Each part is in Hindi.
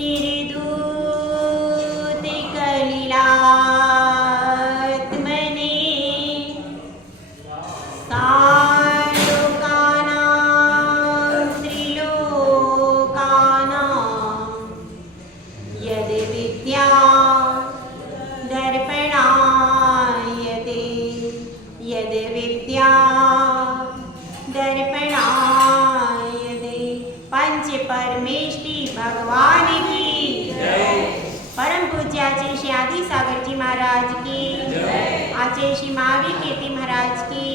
निर्दूत कलिलात्मने सालोकानां त्रिलोकानां यद् विद्या दर्पणायते यद् विद्या दर्पणायते। पंच परमेष्टि भगवान की परम पूज्य आचार्य श्री आदि सागर जी महाराज की, आचार्य श्री महावीर कीर्ति महाराज की,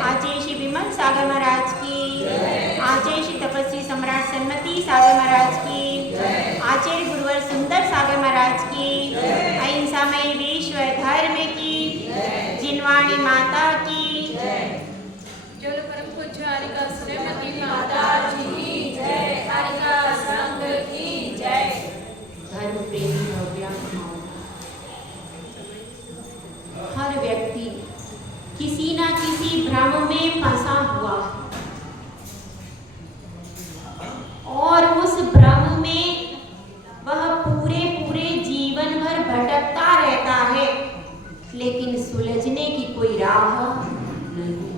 आचार्य श्री विमल सागर महाराज की, आचार्य श्री तपस्वी सम्राट सन्मति सागर महाराज की, आचार्य गुरुवर सुंदर सागर महाराज की, अहिंसामय विश्व धर्म की, जिनवाणी माता की, जल परम पूज्य हरिका श्रीमती माता जी की जय, हरिका संघ की जय। धर्म प्रेमी भव्या हर व्यक्ति किसी न किसी भ्रम में फंसा हुआ है और उस भ्रम में वह पूरे जीवन भर भटकता रहता है, लेकिन सुलझने की कोई राह नहीं।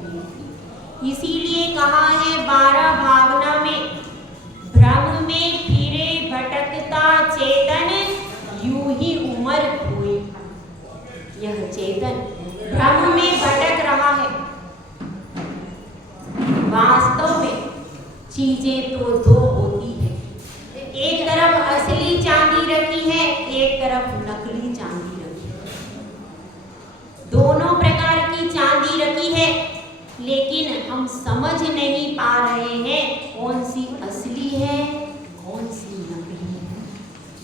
इसीलिए कहा है 12 भावना में, भ्रम में फिरे भटकता चेतन यूं ही उमर खोए। यह चेतन भ्रम में भटक रहा है। वास्तव में चीजें तो दो होती है, एक तरफ असली चांदी रखी है, एक तरफ नकली चांदी रखी है। दोनों प्रकार की चांदी रखी है, लेकिन हम समझ नहीं पा रहे हैं कौन सी असली है कौन सी नकली है।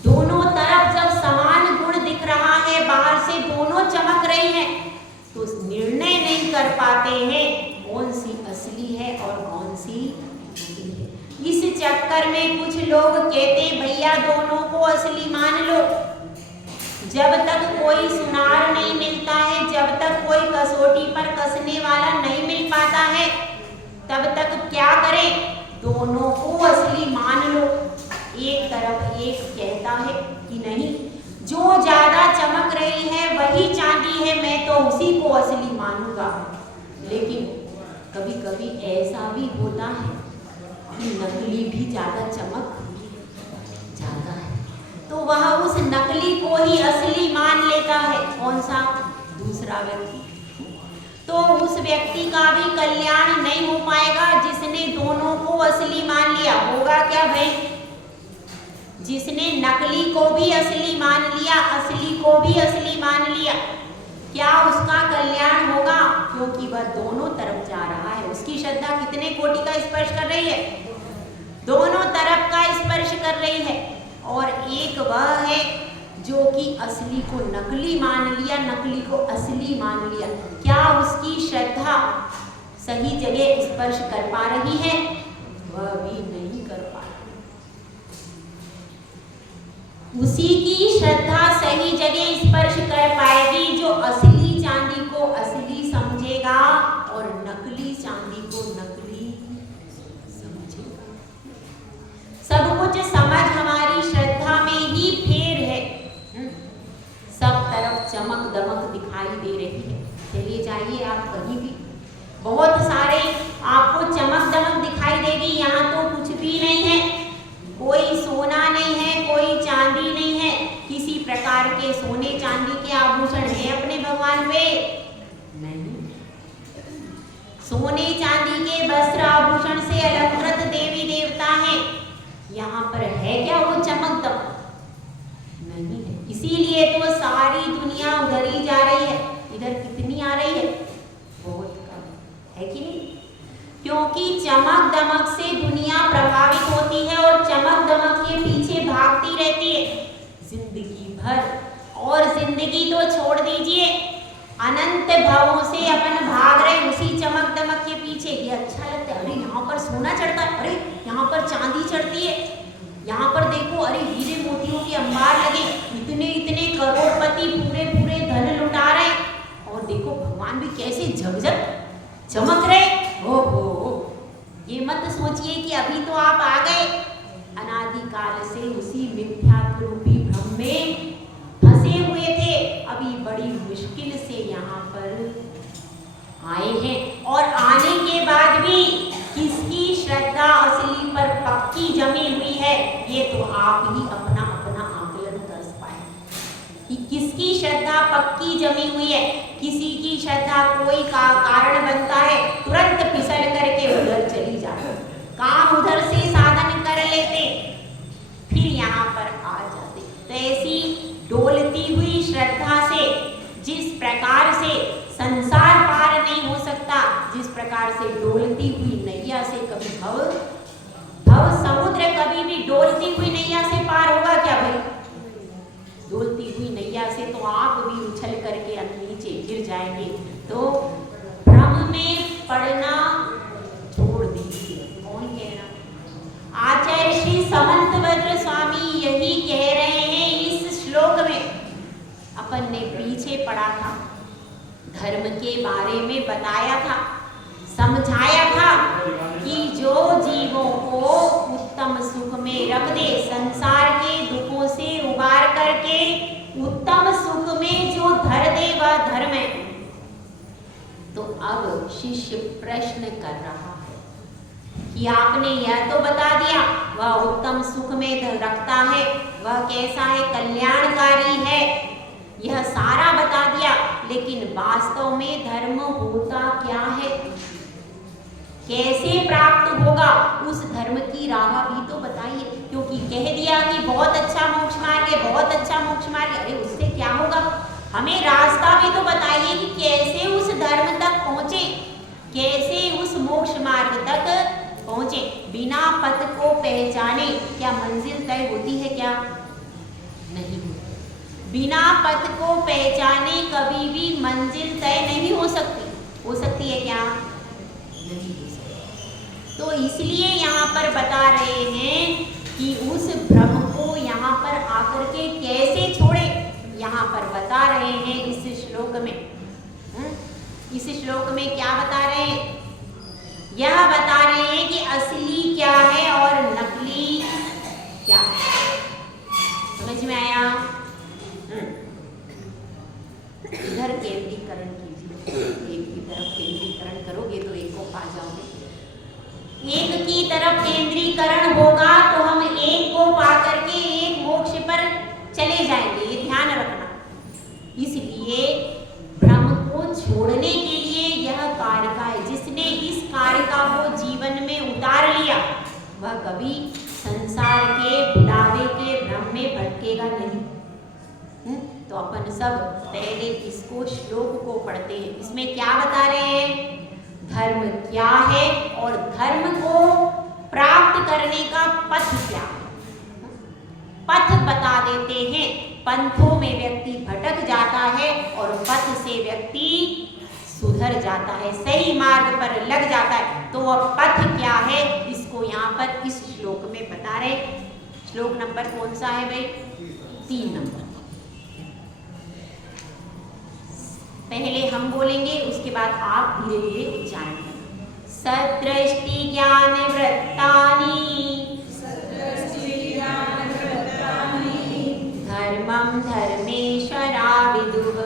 दोनों तरफ जब समान गुण दिख रहा है, बाहर से दोनों चमक रही है, तो निर्णय नहीं कर पाते हैं कौन सी असली है और कौन सी नकली है। इस चक्कर में कुछ लोग कहते भैया दोनों को असली मान लो। जब तक कोई सुनार नहीं मिलता है, जब तक कोई कसौटी पर कसने वाला नहीं मिल पाता है, तब तक क्या करें, दोनों को असली मान लो। एक तरफ एक कहता है कि नहीं, जो ज्यादा चमक रही है वही चांदी है, मैं तो उसी को असली मानूंगा। लेकिन कभी कभी ऐसा भी होता है कि नकली भी ज्यादा चमक जाता है, तो वह उस नकली को ही असली मान लेता है। कौन सा? दूसरा व्यक्ति। तो उस व्यक्ति का भी कल्याण नहीं हो पाएगा जिसने दोनों को असली मान लिया। होगा क्या भाई? जिसने नकली को भी असली मान लिया, असली को भी असली मान लिया, क्या उसका कल्याण होगा? क्योंकि वह दोनों तरफ जा रहा है। उसकी श्रद्धा कितने कोटि का स्पर्श कर रही है? दोनों तरफ का स्पर्श कर रही है। और एक वह है जो कि असली को नकली मान लिया, नकली को असली मान लिया। क्या उसकी श्रद्धा सही जगह स्पर्श कर पा रही है? वह भी नहीं कर पा रही। उसी की श्रद्धा सही जगह स्पर्श कर पाएगी जो असली चांदी को असली समझेगा और नकली चांदी को नकली समझेगा। सब कुछ समझ हमारी श्रद्धा में ही फेर है। सब तरफ चमक दमक दिखाई दे रही है। चलिए जाइए आप कहीं भी, बहुत सारे आपको चमक दमक दिखाई देगी। यहाँ तो कुछ भी नहीं है, कोई सोना नहीं है, कोई चांदी नहीं है। किसी प्रकार के सोने चांदी के आभूषण है अपने भगवान पे? नहीं। सोने चांदी के वस्त्र आभूषण से अलंकृत देवी देवता है। यहाँ पर है क्या वो चमक दमक? नहीं है। इसीलिए तो सारी दुनिया उधर ही जा रही है। इधर कितनी आ रही है? बहुत कम है कि नहीं? क्योंकि चमक दमक से दुनिया प्रभावित होती है और चमक दमक के पीछे भागती रहती है जिंदगी भर। और जिंदगी तो छोड़ दीजिए, अनंत भावों से अपन भाग रहे उसी चमक दमक के पीछे। ये अच्छा लगता है, अरे यहाँ पर सोना चढ़ता है, अरे यहाँ पर चांदी चढ़ती है, यहाँ पर देखो अरे हीरे मोतियों के अंबार लगे, इतने इतने करोड़पति पूरे पूरे धन लुटा रहे, और देखो भगवान भी कैसे झकझक चमक रहे। ओ ये मत सोचिए कि अभी तो आप आ गए, अनादि अनादिकाल से उसी मिथ्यात्व रूपी भ्रम में फंसे हुए थे। अभी बड़ी मुश्किल से यहाँ पर आए हैं और आने के बाद भी किसकी श्रद्धा असली पर पक्की जमी हुई है, ये तो आप ही अपना अपना आकलन कर पाए कि किसकी श्रद्धा पक्की जमी हुई है। किसी की श्रद्धा कोई का कारण बनता है, तुरंत फिसल करके उधर चली जाती, काम उधर से साधन कर लेते, फिर यहाँ पर आ जाते। तो ऐसी डोलती हुई श्रद्धा से जिस प्रकार से संसार पार नहीं हो सकता, जिस प्रकार से डोलती हुई नैया से कभी भव समुद्र कभी भी डोलती हुई नैया से पार होगा क्या भाई? डोलती हुई नैया से तो आप भी उछल करके नीचे गिर जाएंगे। तो भ्रम में पड़ना छोड़ दीजिए। कौन कह रहा? आचार्य श्री समंतभद्र स्वामी यही कह रहे हैं इस श्लोक में। अपन ने पीछे पढ़ा था, धर्म के बारे में बताया था, समझाया था कि जो जीवों को उत्तम सुख में रख दे, संसार के दुखों से उबार करके उत्तम सुख में जो धर दे वह धर्म है। तो अब शिष्य प्रश्न कर रहा है कि आपने यह तो बता दिया वह उत्तम सुख में रखता है, वह कैसा है, कल्याणकारी है, यह सारा बता दिया, लेकिन वास्तव में धर्म होता क्या है, कैसे प्राप्त होगा, उस धर्म की राह भी तो बताइए। क्योंकि कह दिया कि बहुत अच्छा मोक्ष मार्ग है, बहुत अच्छा मोक्ष मार्ग है, अरे उससे क्या होगा, हमें रास्ता भी तो बताइए कि कैसे उस धर्म तक पहुंचे, कैसे उस मोक्ष मार्ग तक पहुंचे। बिना पथ को पहचाने क्या मंजिल तय होती है? क्या नहीं होती। बिना पथ को पहचाने कभी भी मंजिल तय नहीं हो सकती। हो सकती है क्या? नहीं हो सकती। तो इसलिए यहाँ पर बता रहे हैं कि उस भ्रम को यहाँ पर आकर के कैसे छोड़े, यहाँ पर बता रहे हैं इस श्लोक में। इस श्लोक में क्या बता रहे हैं? यह बता रहे हैं कि असली क्या है और नकली क्या है। समझ में आया? इधर केंद्रीकरण कीजिए, एक की तरफ केंद्रीकरण करोगे तो एक को पा जाओगे। एक की तरफ केंद्रीकरण होगा तो हम एक को पा करके एक मोक्ष पर चले जाएंगे, ये ध्यान रखना। इसलिए भ्रम को छोड़ने के लिए यह कारिका है। जिसने इस कारिका को जीवन में उतार लिया वह कभी संसार के बुलावे के भ्रम में भटकेगा नहीं। तो अपन सब पहले इसको श्लोक को पढ़ते हैं। इसमें क्या बता रहे हैं? धर्म क्या है और धर्म को प्राप्त करने का पथ क्या है, पथ बता देते हैं। पंथों में व्यक्ति भटक जाता है और पथ से व्यक्ति सुधर जाता है, सही मार्ग पर लग जाता है। तो वह पथ क्या है, इसको यहाँ पर इस श्लोक में बता रहे। श्लोक नंबर कौन सा है भाई? 3 नंबर। पहले हम बोलेंगे, उसके बाद आप धीरे धीरे उच्चारण करें। सदृष्टि ज्ञान वृत्तानि धर्मं धर्मेश्वरा विदुः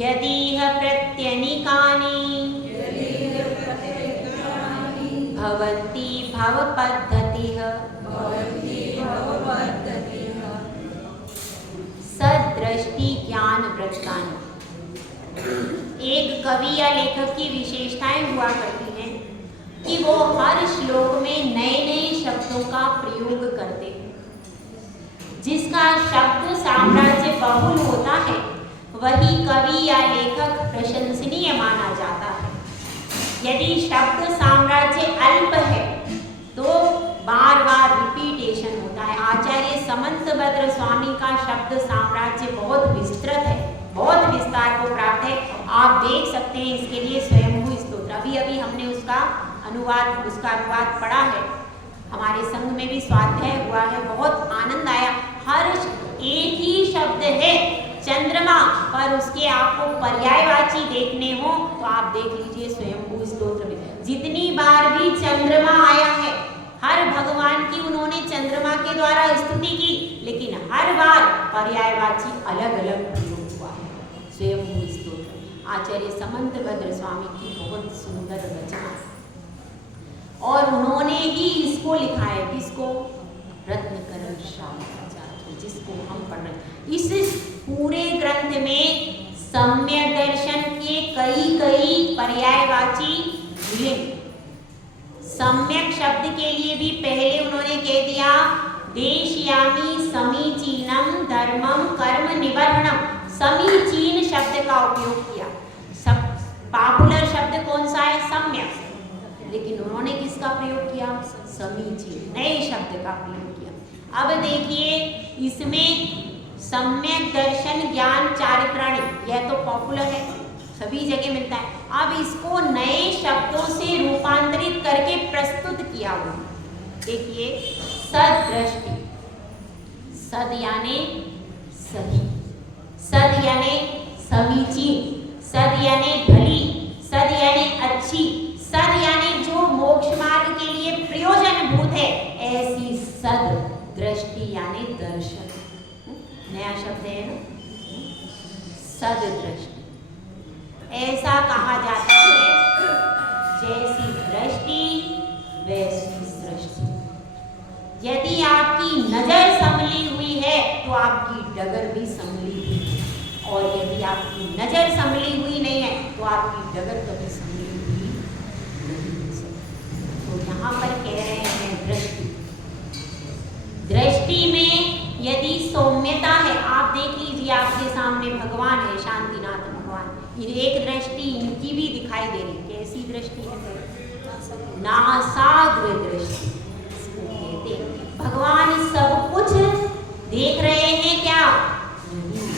यदीह प्रत्यनीकानि भवन्ति भवपद्धतिः। सदृष्टि ज्ञान वृत्तानि, एक कवि या लेखक की विशेषताएं हुआ करती हैं कि वो हर श्लोक में नए नए शब्दों का प्रयोग करते हैं। जिसका शब्द साम्राज्य बहुल होता है वही कवि या लेखक प्रशंसनीय माना जाता है। यदि शब्द साम्राज्य अल्प है तो बार बार रिपीटेशन होता है। आचार्य समंतभद्र स्वामी का शब्द साम्राज्य बहुत विस्तृत है, बहुत विस्तार को प्राप्त है। आप देख सकते हैं इसके लिए स्वयंभू स्तोत्र, अभी अभी हमने उसका अनुवाद पढ़ा है। हमारे संघ में भी स्वाध्याय हुआ है, बहुत आनंद आया। हर एक ही शब्द है चंद्रमा, पर उसके आपको पर्यायवाची देखने हो तो आप देख लीजिए स्वयंभू स्तोत्र में जितनी बार भी चंद्रमा आया है पर्यायवाची अलग अलग प्रयोग हुआ है। स्वयं स्तोत्र आचार्य समंतभद्र स्वामी की बहुत सुंदर रचना है और उन्होंने ही इसको लिखा है। किसको? रत्नकरण शास्त्राचार्य, जिसको हम पढ़ रहे हैं। इस पूरे ग्रंथ में सम्यक दर्शन के कई पर्यायवाची मिले। सम्यक शब्द के लिए भी पहले उन्होंने कह दिया देशयामी समीचीनम धर्मम कर्म निवर्णम। समीचीन शब्द का उपयोग किया। सब पॉपुलर शब्द कौन सा है? सम्यक, लेकिन उन्होंने किसका प्रयोग किया? समीचीन, नए शब्द का प्रयोग किया। अब देखिए इसमें सम्यक दर्शन ज्ञान चारित्राणी, यह तो पॉपुलर है, सभी जगह मिलता है। अब इसको नए शब्दों से रूपांतरित करके प्रस्तुत किया हुआ। देखिए सदृष्टि, सद यानी सही, सद यानी समीचीन, सद यानी भली, सद यानी अच्छी, सद यानी जो मोक्ष मार्ग के लिए प्रयोजनभूत है, ऐसी सद दृष्टि यानी दर्शन। नया शब्द है ना, सद दृष्टि। ऐसा कहा जाता है जैसी दृष्टि वैसी सृष्टि। यदि आपकी नजर संभली हुई है तो आपकी डगर भी संभली हुई है, और यदि आपकी नजर संभली हुई नहीं है तो आपकी डगर कभी संभली हुई नहीं हो सकती। तो यहाँ पर कह रहे हैं दृष्टि। दृष्टि में यदि सौम्यता है, आप देख लीजिए आपके सामने भगवान है, शांतिनाथ भगवान, एक दृष्टि इनकी भी दिखाई दे रही। कैसी दृष्टि है? नासाग्र दृष्टि कहते हैं। भगवान सब कुछ देख रहे हैं क्या? नहीं,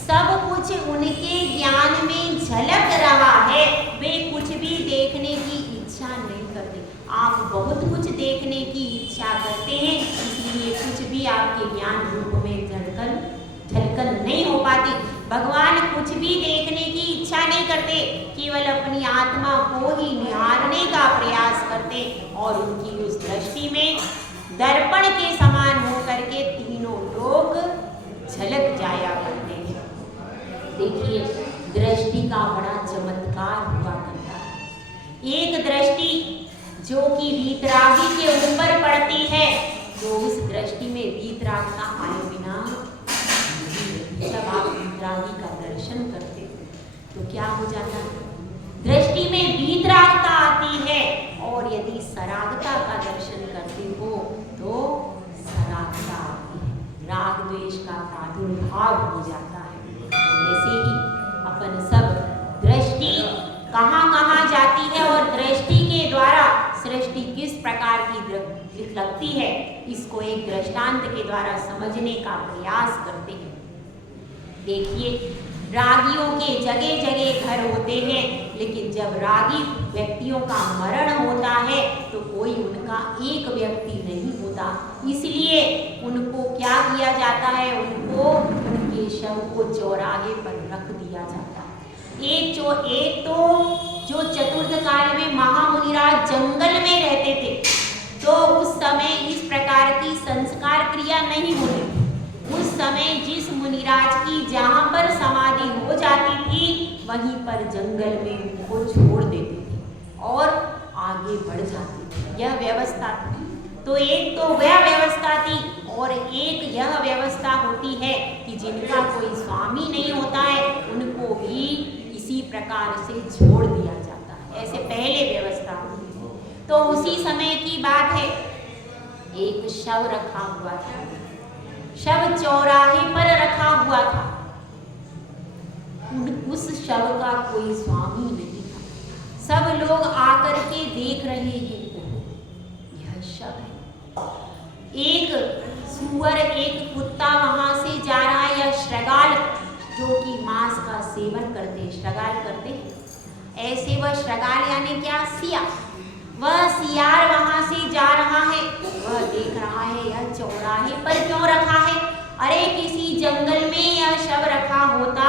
सब कुछ उनके ज्ञान में झलक रहा है, वे कुछ भी देखने की इच्छा नहीं करते। आप बहुत कुछ देखने की इच्छा करते हैं, इसलिए कुछ भी आपके ज्ञान रूप में झलकन नहीं हो पाती। भगवान कुछ भी देखने की इच्छा नहीं करते, केवल अपनी आत्मा को ही निहारने का प्रयास करते, और उनकी उस दृष्टि में दर्पण के समान होकर के तीनों लोग झलक जाया करते हैं। देखिए दृष्टि का बड़ा चमत्कार हुआ करता है। एक दृष्टि जो कि वीतरागी के ऊपर पड़ती है, तो उस दृष्टि में वीतरागता आए बिना जब आप वीतरागी का दर्शन करते हो तो क्या हो जाता है? दृष्टि में वीतरागता आती है, और यदि सरागता का दर्शन करते हो तो सरागता आती है, राग द्वेष का प्रादुर्भाव हो जाता है। ऐसे ही अपन सब दृष्टि कहाँ जाती है और दृष्टि के द्वारा सृष्टि किस प्रकार की लगती है, इसको एक दृष्टांत के द्वारा समझने का प्रयास करते हैं। देखिए रागियों के जगह जगह घर होते हैं, लेकिन जब रागी व्यक्तियों का मरण होता है तो कोई उनका एक व्यक्ति नहीं होता, इसलिए उनको क्या किया जाता है? उनको उनके शव को चौराहे पर रख दिया जाता है। एक तो जो चतुर्थ काल में महामुनिराज जंगल में रहते थे, तो उस समय इस प्रकार की संस्कार क्रिया नहीं होती थी। उस समय जिस मुनिराज की जहाँ पर समाधि हो जाती थी, वहीं पर जंगल में उनको छोड़ देते थे और आगे बढ़ जाते थे। यह व्यवस्था थी। तो एक तो वह व्यवस्था थी, और एक यह व्यवस्था होती है कि जिनका कोई स्वामी नहीं होता है, उनको भी इसी प्रकार से छोड़ दिया जाता है। ऐसे पहले व्यवस्था होती थी। तो उसी समय की बात है, एक शव रखा हुआ था। शव चौराहे पर रखा हुआ था। उस शव का कोई स्वामी नहीं था। सब लोग आकर के देख रहे हैं, यह शव है। एक सुअर, एक कुत्ता वहां से जा रहा है, या श्रगाल जो कि मांस का सेवन करते, श्रगाल करते, ऐसे वह श्रगाल यानी क्या? सिया। वह सियार वहां से जा रहा है, वह देख रहा है यह चौराहे पर क्यों रखा है? अरे किसी जंगल में यह शव रखा होता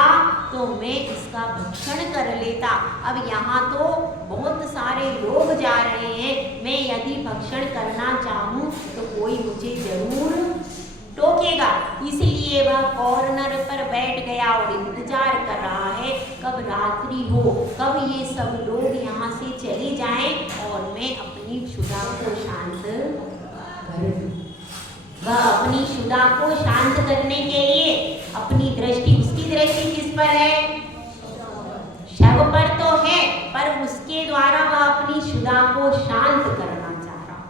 तो मैं इसका भक्षण कर लेता। अब यहाँ तो बहुत सारे लोग जा रहे हैं, मैं यदि भक्षण करना चाहूँ तो कोई मुझे जरूर टोकेगा, इसलिए इसलिए वह कॉर्नर पर बैठ गया और इंतजार कर रहा है कब रात्रि हो, कब ये सब लोग यहाँ से चले जाएं और मैं अपनी क्षुधा को शांत कर दूं। वह अपनी क्षुधा को शांत करने के लिए अपनी दृष्टि, उसकी दृष्टि किस पर है? शव पर तो है, पर उसके द्वारा वह अपनी क्षुधा को शांत करना चाह रहा।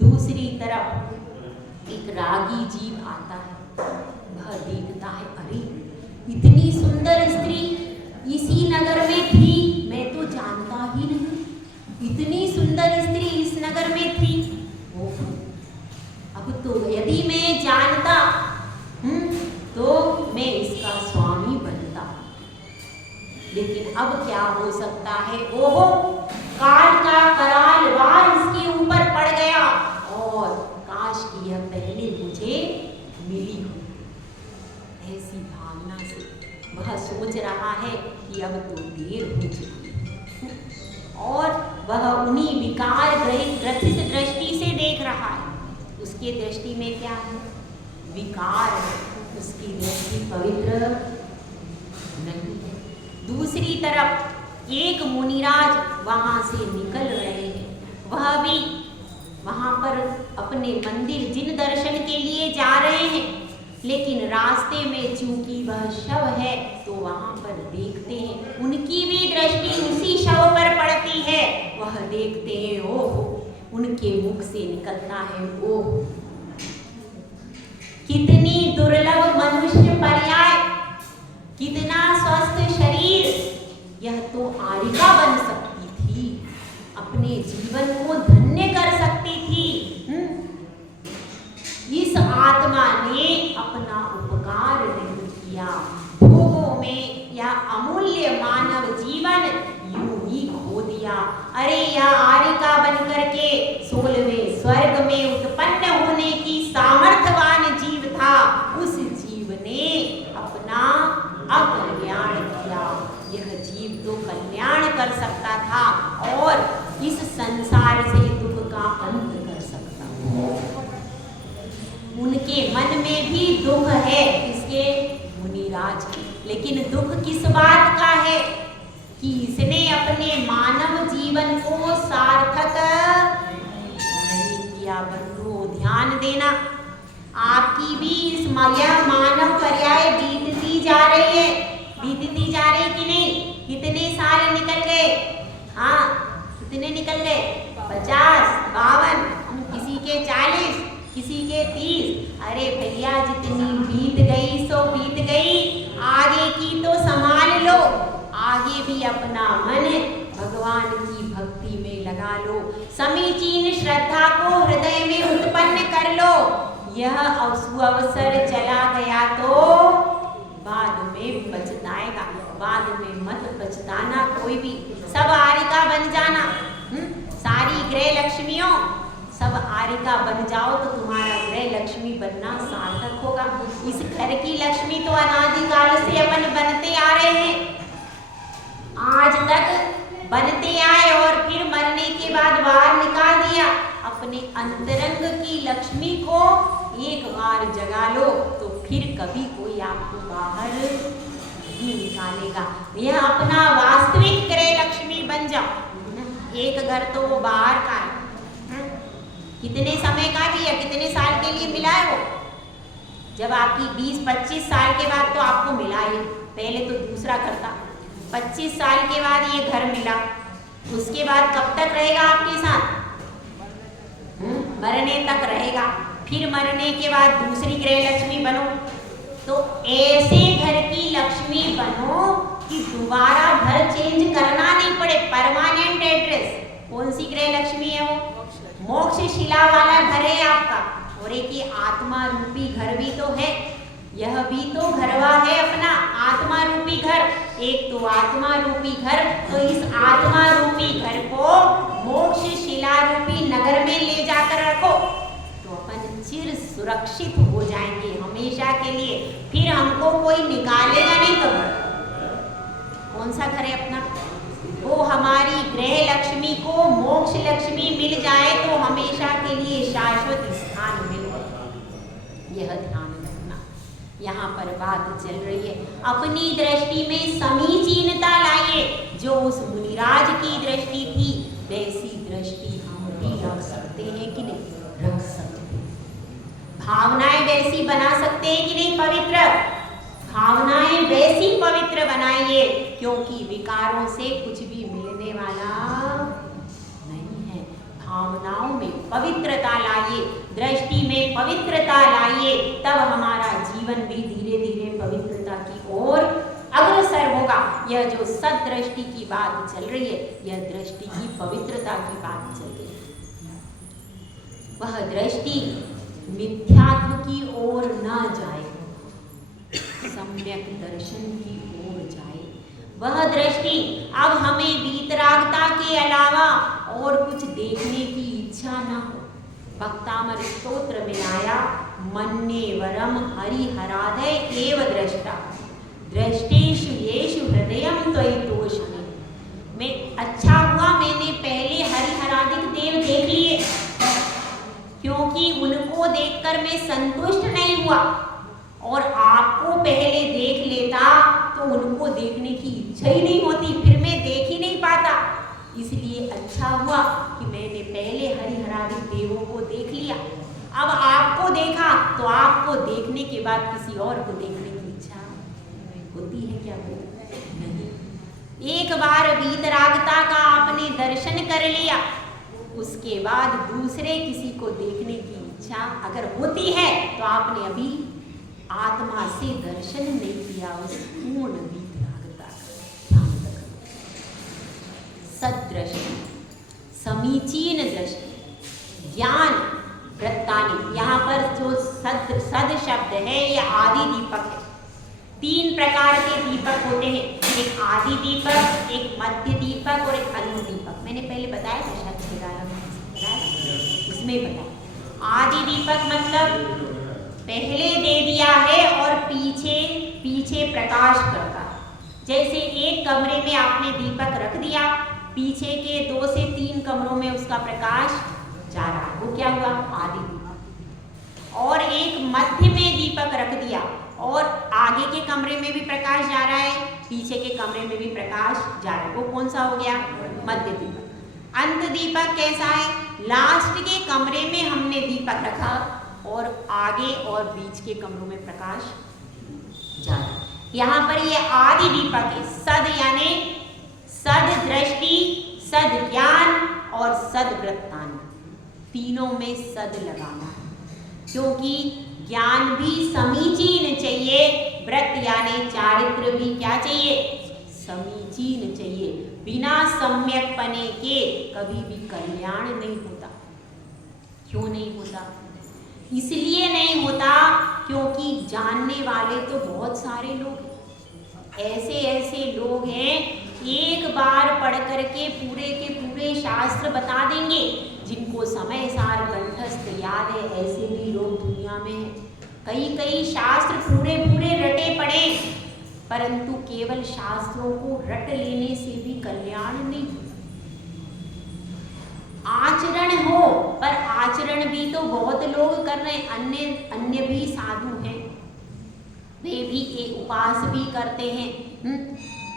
दूसरी तरफ एक रागी जीव आता है, वह देखता है अरे इतनी सुंदर स्त्री इसी नगर में थी, मैं तो जानता ही नहीं, इतनी सुंदर स्त्री इस नगर में थी। ओह, अब तो यदि मैं जानता तो मैं इसका स्वामी बनता, लेकिन अब क्या हो सकता है? ओहो, काल का कराल वार इसके ऊपर पड़ गया और काश कि यह पहले मुझे मिली हो। ऐसी भावना से वह सोच रहा है कि अब तो देर हो चुकी है और वह उन्हीं विकार ग्रथित दृष्टि से देख रहा है। उसकी दृष्टि में क्या है? विकार है, उसकी दृष्टि पवित्र नहीं है। दूसरी तरफ एक मुनिराज वहां से निकल रहे हैं, वह भी वहां पर अपने मंदिर जिन दर्शन के लिए जा रहे हैं, लेकिन रास्ते में चूंकि वह शव है तो वहां पर देखते हैं उनकी भी दृष्टि उसी शव पर पड़ती है। वह देखते हैं, ओह, उनके मुख से निकलता है, ओह कितनी दुर्लभ मनुष्य पर्याय, कितना स्वस्थ शरीर, यह तो आरिका बन सकती थी, अपने जीवन को धन्य कर सकती थी। इस आत्मा ने अपना उपकार नहीं किया, भोगों में यह अमूल्य मानव जीवन यूं ही खो दिया। अरे यह आरिका बनकर के 16वें स्वर्ग में उत्पन्न होने की सामर्थ्यवान जीव था, उस जीव ने अपना अकल्याण किया। यह जीव तो कल्याण कर सकता था और इस संसार से दुख का अंत कर सकता था। उनके मन में भी दुख है, इसके मुनिराज के, लेकिन दुख किस बात का है कि इसने अपने मानव जीवन को सार्थक नहीं किया। बंधुओं, ध्यान देना, आपकी भी इस मानव पर्याय बीतती जा रही है, बीतती जा रही कि नहीं? कितने साल निकल गए? हाँ, कितने निकल गए? 50, 52, किसी के 40, किसी के 30। अरे भैया, जितनी बीत गई सो बीत गई, आगे की तो संभाल लो, आगे भी अपना मन भगवान की भक्ति में लगा लो, समीचीन श्रद्धा को हृदय में उत्पन्न कर लो। यह सुअवसर चला गया तो बाद में पछताएगा, बाद में मत पछताना कोई भी। सब आरिका बन जाना, सारी गृह लक्ष्मियों सब आरिका बन जाओ तो तुम्हारा गृह लक्ष्मी बनना सार्थक होगा। इस घर की लक्ष्मी तो अनादिकाल से अपन बनते आ रहे हैं, आज तक बनते आए और फिर मरने के बाद बाहर निकाल दिया। अपने अंतरंग की लक्ष्मी को एक बार जगा लो तो फिर कभी कोई आपको बाहर नहीं निकालेगा। यह अपना वास्तविक गृह लक्ष्मी बन जाओ। एक घर तो वो बाहर का है, कितने समय का भी है, कितने साल के लिए मिला है वो? जब आपकी 20-25 साल के बाद तो आपको मिला ही, पहले तो दूसरा घर था। 25 साल के बाद ये घर मिला, उसके बाद कब तक रहेगा आपके साथ? मरने तक रहेगा। फिर मरने के बाद दूसरी गृह लक्ष्मी बनो, तो ऐसे घर की लक्ष्मी बनो कि दोबारा घर चेंज करना नहीं पड़े, परमानेंट एड्रेस। कौन सी गृह लक्ष्मी है वो? मोक्ष शिला वाला घर है आपका। और एक ये आत्मा रूपी घर भी तो है, यह भी तो घरवा है अपना आत्मा रूपी घर। एक तो आत्मा रूपी घर, तो इस आत्मा रूपी घर को मोक्ष शिला रूपी नगर में ले जाकर रखो तो अपन चिर सुरक्षित हो जाएंगे हमेशा के लिए। फिर हमको कोई निकालेगा नहीं। तो कौन सा घर है अपना? वो हमारी गृह लक्ष्मी को मोक्ष लक्ष्मी मिल जाए तो हमेशा के लिए शाश्वत स्थान मिल जाए। यह ध्यान रखना। यहाँ पर बात चल रही है अपनी दृष्टि में समीचीनता लाइए। जो उस मुनिराज की दृष्टि थी वैसी दृष्टि हम भी रख सकते हैं कि नहीं? रख सकते हैं। भावनाएं वैसी बना सकते हैं कि नहीं? पवित्र भावनाएं वैसी पवित्र बनाइए, क्योंकि विकारों से कुछ भी मिलने वाला नहीं है। भावनाओं में पवित्रता लाइए, दृष्टि में पवित्रता लाइए, तब हमारा जीवन भी धीरे धीरे पवित्रता की ओर अग्रसर होगा। यह जो सदृष्टि की बात चल रही है, यह दृष्टि की पवित्रता की बात चल रही है। वह दृष्टि मिथ्यात्व की ओर न जाए, सम्यक दर्शन की ओर जाए। वह दृष्टि अब हमें वीतरागता के अलावा और कुछ देखने की इच्छा न हो। भक्तामर स्तोत्र में आया, मन्ये वरम हरिहरादय एव दृष्टा दृष्टेषु येषु हृदयम त्वयि तोषणे। मैं अच्छा हुआ मैंने पहले हरिहरादिक देव देख लिए, क्योंकि उनको देखकर मैं संतुष्ट नहीं हुआ, और आपको पहले देख लेता तो उनको देखने की इच्छा ही नहीं होती, फिर मैं देख ही नहीं पाता। इसलिए अच्छा हुआ कि मैंने पहले हरिहरादिक देवों को देख लिया। अब आपको देखा तो आपको देखने के बाद किसी और को देखने की इच्छा होती है क्या? नहीं। एक बार वीतरागता का आपने दर्शन कर लिया, उसके बाद दूसरे किसी को देखने की इच्छा अगर होती है तो आपने अभी आत्मा से दर्शन नहीं किया उस पूर्ण वीतरागता का। ध्यान रखना। सदृष्टि, समीचीन दृष्टि, ज्ञान वृत्तानि। यहाँ पर जो सद शब्द है ये आदि दीपक है। 3 प्रकार के दीपक होते हैं, एक आदि दीपक, एक मध्य दीपक और एक अंत दीपक। मैंने पहले बताया था, शायद इसमें बताया। आदि दीपक मतलब पहले दे दिया है और पीछे पीछे प्रकाश करता है। जैसे एक कमरे में आपने दीपक रख दिया, पीछे के 2 से 3 कमरों में उसका प्रकाश जा रहा है, वो क्या हुआ? आदि दीपक। और एक मध्य में दीपक रख दिया और आगे के कमरे में भी प्रकाश जा रहा है, पीछे के कमरे में भी प्रकाश जा रहा है, वो कौन सा हो गया? मध्य दीपक। अंत दीपक कैसा है? लास्ट के कमरे में हमने दीपक रखा और आगे और बीच के कमरों में प्रकाश जा रहा है। यहाँ पर ये आदि दीपक है। सद यानी सद दृष्टि, सद ज्ञान और सद वृत्तानि, तीनों में सद लगाना है, क्योंकि ज्ञान भी समीचीन चाहिए, व्रत यानी चारित्र भी क्या चाहिए? समीचीन चाहिए। बिना सम्यक पने के कभी भी कल्याण नहीं होता। क्यों नहीं होता? इसलिए नहीं होता क्योंकि जानने वाले तो बहुत सारे लोग हैं। ऐसे ऐसे लोग हैं, एक बार पढ़ करके पूरे के पूरे शास्त्र बता देंगे, जिनको समय सार कंठस्थ याद है। ऐसे भी लोग दुनिया में हैं। कई शास्त्र पूरे पूरे रटे पड़े, परंतु केवल शास्त्रों को रट लेने से भी कल्याण नहीं। आचरण हो, पर आचरण भी तो बहुत लोग कर रहे हैं। अन्य भी साधु हैं, वे भी एक उपवास भी करते हैं।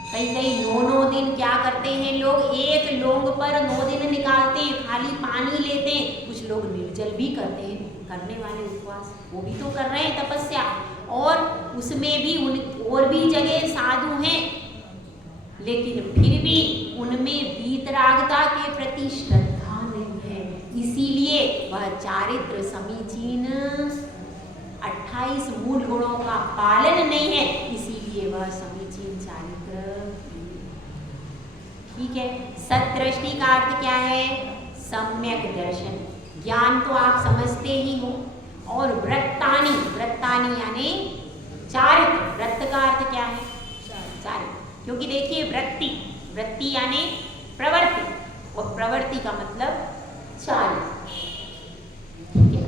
कई 9 दिन क्या करते हैं लोग? एक लोंग पर 9 दिन निकालते हैं, खाली पानी लेते हैं। कुछ लोग निर्जल भी करते हैं, करने वाले उपवास वो भी तो कर रहे हैं तपस्या, और उसमें भी और भी जगह साधु हैं, लेकिन फिर भी उनमें वीतरागता के प्रति श्रद्धा नहीं है। इसीलिए वह चारित्र समीचीन 28 मूल गुणों का पालन नहीं है, इसीलिए वह समीचीन चारित्र। ठीक है। सदृष्टि का अर्थ क्या है? सम्यक दर्शन। ज्ञान तो आप समझते ही हो। और वृत्तानि, वृत्तानि यानी चारित्र। वृत्त का अर्थ क्या है? चारित्र। क्योंकि देखिए वृत्ति यानी प्रवृत्ति, और प्रवृत्ति का मतलब चारित्र। ठीक है।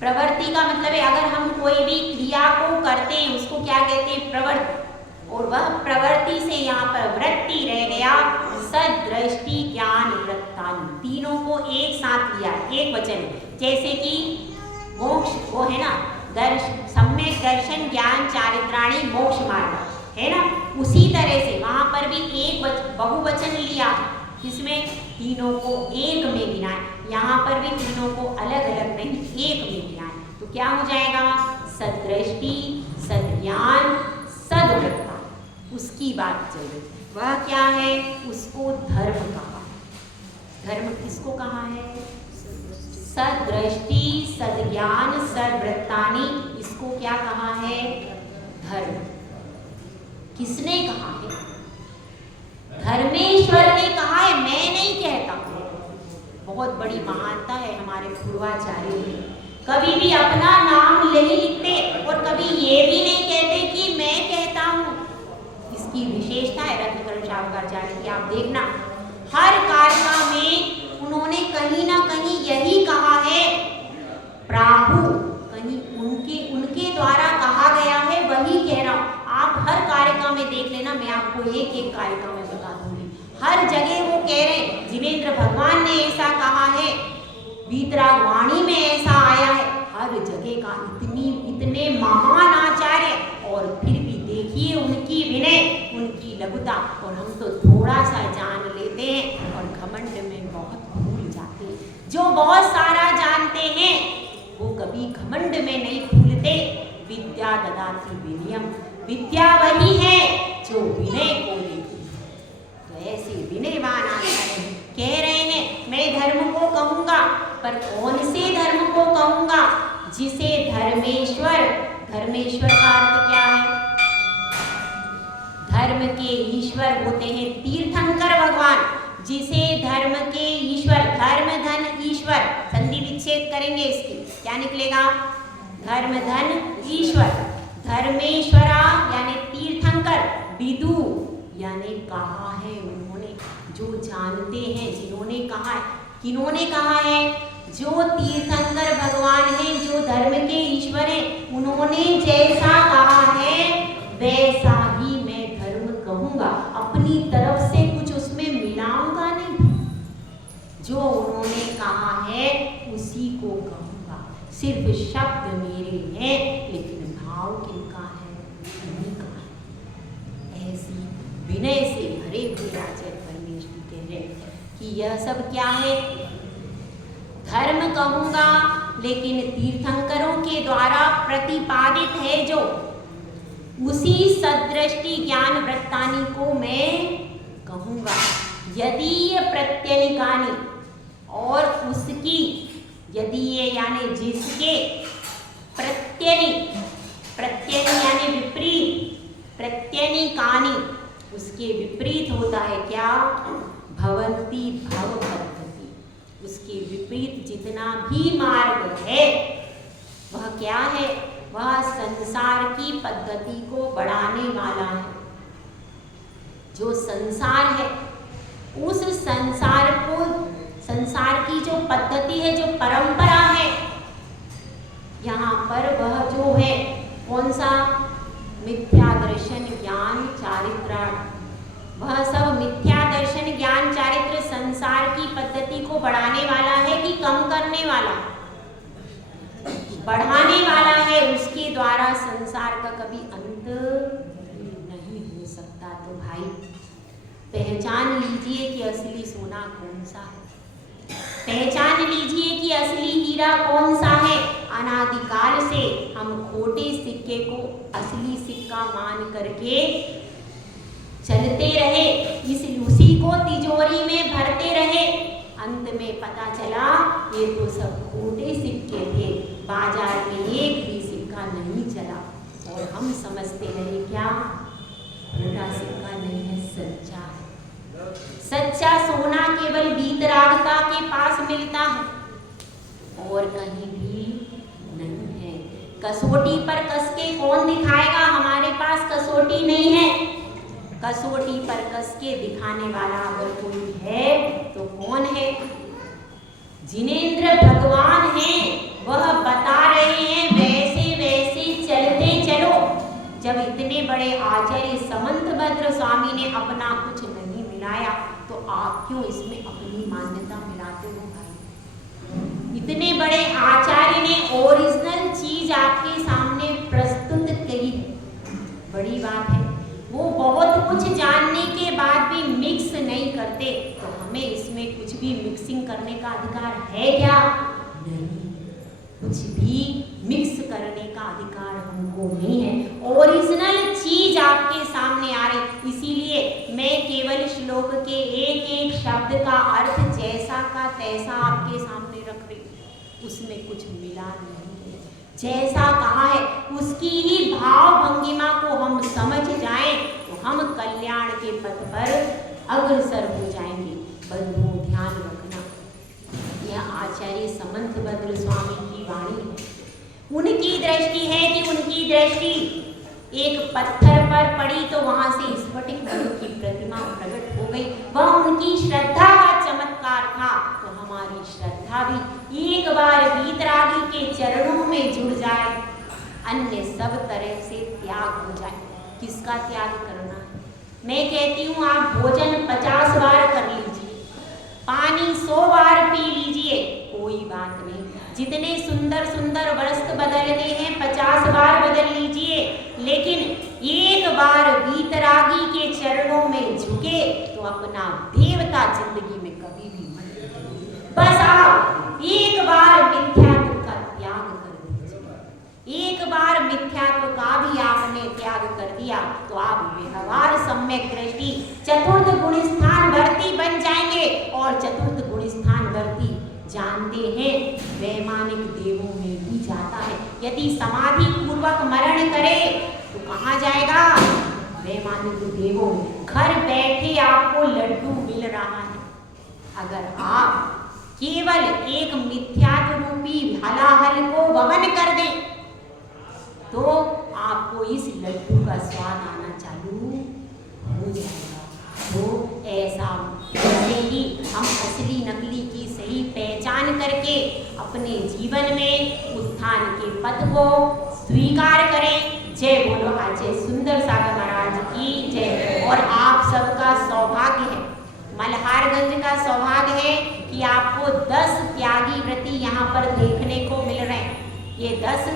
प्रवृत्ति का मतलब है अगर हम कोई भी क्रिया को करते हैं उसको क्या कहते हैं? प्रवृत्ति। और वह प्रवृत्ति से यहाँ पर वृत्ति रह गया। सदृष्टि ज्ञान वृत्तानि, तीनों को एक साथ लिया, एक वचन। जैसे कि मोक्ष वो है ना, सम्यक दर्शन ज्ञान चारित्राणी मोक्ष मार्ग, है ना। उसी तरह से वहां पर भी एक बहुवचन लिया, इसमें तीनों को एक में गिनाए, यहाँ पर भी तीनों को अलग अलग नहीं एक में गिनाए, तो क्या हो जाएगा, सदृष्टि, सद्ज्ञान, सद्वृत्ता। उसकी बात चल रही, वह क्या है, उसको धर्म कहा। धर्म किसको कहा है, सदृष्टि, सद्ज्ञान, सद्वृत्तानि, इसको क्या कहा है, धर्म। किसने कहा है, धर्मेश्वर ने कहा है, मैं नहीं कहता। बहुत बड़ी महानता है हमारे पूर्वाचार्यों में, कभी भी अपना नाम नहीं लिखते और कभी ये भी नहीं कहते कि मैं कहता हूँ। इसकी विशेषता है रत्नकरण शावकाचार्य की। आप देखना हर कारिका में उन्होंने कहीं ना कहीं यही कहा है, प्राहु, कहीं उनके द्वारा कहा गया है, वही कह रहा हूँ। आप हर कारिका में देख लेना, मैं आपको एक एक कारिका में बता दूंगी, हर जगह वो कह रहे हैं जिनेंद्र भगवान ने ऐसा कहा है, वीतराग वाणी में ऐसा आया है, हर जगह का। इतने महान आचार्य, और फिर भी देखिए उनकी विनय, उनकी लघुता, और हम तो थोड़ा सा जान लेते हैं और घमंड में बहुत भूल जाते हैं। जो बहुत सारा जानते हैं वो कभी घमंड में नहीं भूलते। विद्या ददाति विनयम, विद्या वही है जो विनय को देती है। तो ऐसे विनयवान आचार्य कह रहे हैं मैं धर्म को कहूंगा, पर कौन से धर्म को कहूंगा, जिसे धर्मेश्वर, धर्मेश्वर का अर्थ क्या है, धर्म के ईश्वर होते हैं तीर्थंकर भगवान, जिसे धर्म के ईश्वर, धर्म धन ईश्वर, संधि विच्छेद करेंगे इसकी, क्या निकलेगा, धर्म धन ईश्वर, धर्मेश्वरा यानी तीर्थंकर, विदु यानी कहा है उन्होंने, जो जानते हैं, जिन्होंने कहा है। किन्होंने कहा है, जो तीर्थंकर भगवान हैं, जो धर्म के ईश्वर हैं, उन्होंने जैसा कहा है वैसा ही मैं धर्म कहूंगा, अपनी तरफ से कुछ उसमें मिलाऊंगा नहीं, जो उन्होंने कहा है उसी को कहूंगा। सिर्फ शब्द मेरे हैं लेकिन भाव किनका है, उन्हीं का है। ऐसी विनय से भरे हुए आचार्य परमेश्वर कह रहे हैं कि यह सब क्या है, धर्म कहूंगा, लेकिन तीर्थंकरों के द्वारा प्रतिपादित है जो, उसी सदृष्टि ज्ञान वृत्तानि को मैं कहूंगा। यदि प्रत्यनिकानि, और उसकी, यदि ये यानी जिसके, प्रत्यनि, प्रत्यनि यानी विपरीत, प्रत्यनिकानि उसके विपरीत होता है क्या, भवन्ति भव पद्धति, उसके विपरीत जितना भी मार्ग है वह क्या है, वह संसार की पद्धति को बढ़ाने वाला है। जो संसार है उस संसार को, संसार की जो पद्धति है, जो परंपरा है, यहाँ पर वह जो है कौन सा, मिथ्या दर्शन ज्ञान चारित्राण, वह सब मिथ्या दर्शन ज्ञान चारित्र संसार की पद्धति को बढ़ाने वाला है कि कम करने वाला, बढ़ाने वाला है। उसके द्वारा संसार का कभी अंत नहीं हो सकता। तो भाई पहचान लीजिए कि असली सोना कौन सा है, पहचान लीजिए कि असली हीरा कौन सा है। अनादिकाल से हम खोटे सिक्के को असली सिक्का मान करके चलते रहे, उसी को तिजोरी में भरते रहे, अंत में पता चला ये तो सब खोटे सिक्के थे, बाजार में एक भी सिक्का नहीं चला, और हम समझते रहे क्या, खोटा सिक्का नहीं है, सच्चा है। सच्चा सोना केवल वीतरागता के पास मिलता है और कहीं भी नहीं है। कसौटी पर कस के कौन दिखाएगा, हमारे पास कसौटी नहीं है। कसौटी पर कस के दिखाने वाला अगर कोई है तो कौन है, जिनेंद्र भगवान हैं, वह बता रहे हैं वैसे वैसे चलते चलो। जब इतने बड़े आचार्य समंतभद्र स्वामी ने अपना कुछ नहीं मिलाया तो आप क्यों इसमें अपनी मान्यता मिलाते हो भाई। इतने बड़े आचार्य ने ओरिजिनल चीज आपके जानने के बाद भी मिक्स नहीं करते तो हमें इसमें कुछ भी मिक्सिंग करने का अधिकार है क्या? नहीं, कुछ भी मिक्स करने का अधिकार हमको नहीं है। ओरिजिनल चीज आपके सामने आ रही, इसीलिए मैं केवल श्लोक के एक एक शब्द का अर्थ जैसा का तैसा आपके सामने रख रही, उसमें कुछ मिला नहीं है। जैसा कहा है उसकी ही भाव भंगिमा को हम समझ जाएं तो हम कल्याण के पथ पर अग्रसर हो जाएंगे। बंधुओं ध्यान रखना, यह आचार्य समंतभद्र स्वामी की वाणी है। उनकी दृष्टि है कि उनकी दृष्टि एक पत्थर पर पड़ी तो वहां से स्फटिक मणि की प्रतिमा प्रकट हो गई। वह उनकी श्रद्धा का चमत्कार था। तो हमारी श्रद्धा भी एक बार वीतरागी के चरणों में जुड़ जाए, अन्य सब तरह से त्याग हो जाए। किसका त्याग करना है? मैं कहती हूँ आप भोजन 50 बार कर लीजिए, पानी 100 बार पी लीजिए, कोई बात नहीं। जितने सुंदर सुंदर वस्त्र बदलने हैं 50 बार बदल लीजिए, लेकिन एक बार वीतरागी के चरणों में झुके तो अपना देवता जिंदगी में कभी भी मत। बस आप एक बार मिथ्यात्व का त्याग कर दीजिए। एक बार मिथ्यात्व का भी आपने त्याग कर दिया तो आप व्यवहार सम्यक दृष्टि चतुर्थ गुण स्थान वर्ती बन जाएंगे। और चतुर्थ गुण स्थान वर्ती जानते हैं वैमानिक देवों में भी जाता है। यदि समाधि पूर्वक मरण करे तो कहाँ जाएगा? वैमानिक देवों में। घर बैठे आपको लड्डू मिल रहा है। अगर आप केवल एक मिथ्यात्व रूपी हलाहल को वमन कर दें तो आपको इस लड्डू का स्वाद आना चालू हो जाएगा। तो ऐसा ही हम असली नकली की सही पहचान करके अपने जीवन में उत्थान के पथ को स्वीकार करें। जय बोलो आचार्य सुंदर सागर महाराज की जय। और आप सबका सौभाग्य है, मल्हारगंज का सौभाग्य है कि आपको 10 त्यागी व्रती यहाँ पर देखने को मिल रहे हैं। ये 10